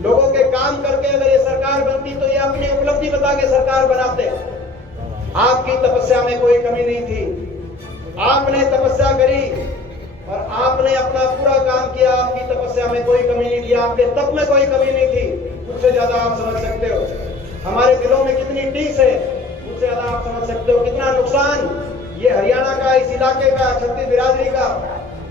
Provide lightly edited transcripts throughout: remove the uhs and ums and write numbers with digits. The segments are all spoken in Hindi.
लोगों के काम करके अगर ये सरकार बनती तो ये अपनी उपलब्धि बता के सरकार बनाते। आपकी तपस्या में कोई कमी नहीं थी, आपने तपस्या करी और आपने अपना पूरा काम किया। आपकी तपस्या में कोई कमी नहीं थी, आपके तप में कोई कमी नहीं थी। उससे ज्यादा आप समझ सकते हो हमारे दिलों में कितनी टीस है, उससे ज्यादा आप समझ सकते हो कितना नुकसान ये हरियाणा का, इस इलाके का, छत्तीस बिरादरी का।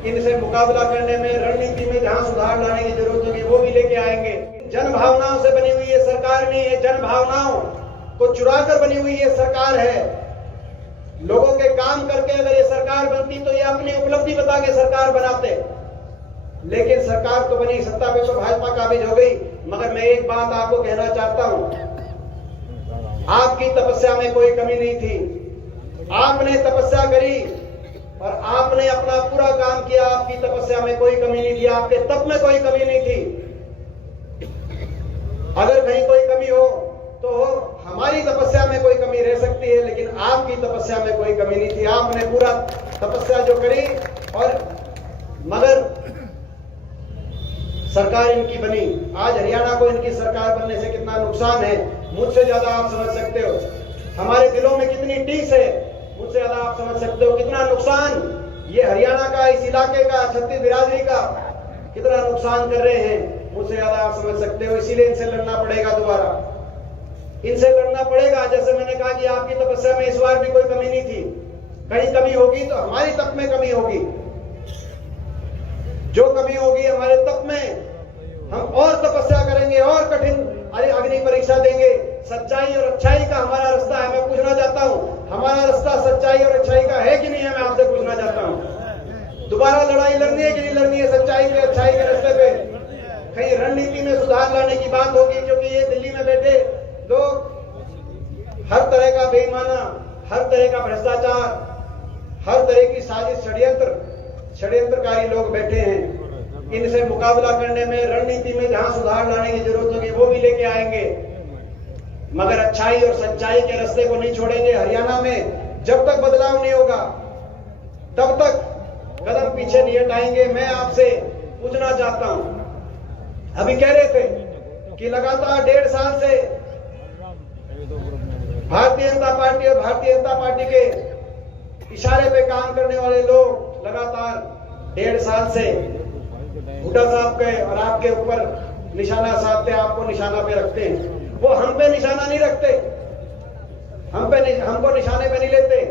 इनसे मुकाबला करने में रणनीति में जहां सुधार लाने की जरूरत होगी वो भी लेके आएंगे। जन भावनाओं से बनी हुई ये सरकार नहीं है, जन भावनाओं को चुरा कर बनी हुई ये सरकार है। लोगों के काम करके अगर ये सरकार बनती तो ये अपनी उपलब्धि बता के सरकार बनाते। लेकिन सरकार तो बनी, सत्ता पे तो भाजपा काबिज हो गई। मगर मैं एक बात आपको कहना चाहता हूं, आपकी तपस्या में कोई कमी नहीं थी, आपने तपस्या करी और आपने अपना पूरा काम किया। आपकी तपस्या में कोई कमी नहीं थी, आपके तप में कोई कमी नहीं थी। अगर कहीं कोई कमी हो तो हमारी तपस्या में कोई कमी रह सकती है, लेकिन आपकी तपस्या में कोई कमी नहीं थी। आपने पूरा तपस्या जो करी और मगर सरकार इनकी बनी। आज हरियाणा को इनकी सरकार बनने से कितना नुकसान है, मुझसे ज्यादा आप समझ सकते हो। हमारे दिलों में कितनी टीस है, मुझसे ज्यादा आप समझ सकते हो कितना नुकसान ये हरियाणा का, इस इलाके का, छत्तीस बिरादरी का कितना नुकसान कर रहे हैं, मुझसे ज्यादा आप समझ सकते हो। इसीलिए इनसे लड़ना पड़ेगा, दोबारा इनसे लड़ना पड़ेगा। जैसे मैंने कहा कि आपकी तपस्या में इस बार भी कोई कमी नहीं थी, कहीं कमी होगी तो हमारी तप में कमी होगी। जो कमी होगी हमारे तप में, हम और तपस्या करेंगे और कठिन अग्नि परीक्षा देंगे। सच्चाई और अच्छाई का हमारा रास्ता है। मैं पूछना चाहता हूं, हमारा रास्ता सच्चाई और अच्छाई का है कि नहीं है? मैं आपसे पूछना चाहता हूं। दोबारा लड़ाई लड़नी है कि नहीं लड़नी है सच्चाई पे, अच्छाई के रास्ते पे? कहीं रणनीति में सुधार लाने की बात होगी, क्योंकि ये दिल्ली में बैठे लोग हर तरह का बेईमाना, हर तरह का भ्रष्टाचार, हर तरह की साजिश, षड्यंत्रकारी लोग बैठे हैं। इनसे मुकाबला करने में, रणनीति में जहां सुधार लाने की जरूरत होगी वो भी लेके आएंगे। मगर अच्छाई और सच्चाई के रास्ते को नहीं छोड़ेंगे। हरियाणा में जब तक बदलाव नहीं होगा तब तक कदम पीछे नहीं हटाएंगे। मैं आपसे पूछना चाहता हूं, अभी कह रहे थे कि लगातार 1.5 साल से भारतीय जनता पार्टी और भारतीय जनता पार्टी के इशारे पे काम करने वाले लोग लगातार 1.5 साल से हुड्डा साहब के और आपके ऊपर निशाना साधते, आपको निशाना पे रखते हैं। वो हम पे निशाना नहीं रखते, हमको निशाने पे नहीं लेते,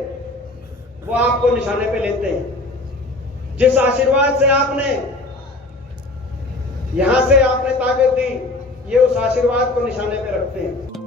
वो आपको निशाने पे लेते हैं। जिस आशीर्वाद से आपने यहां से आपने ताकत दी, ये उस आशीर्वाद को निशाने पे रखते हैं।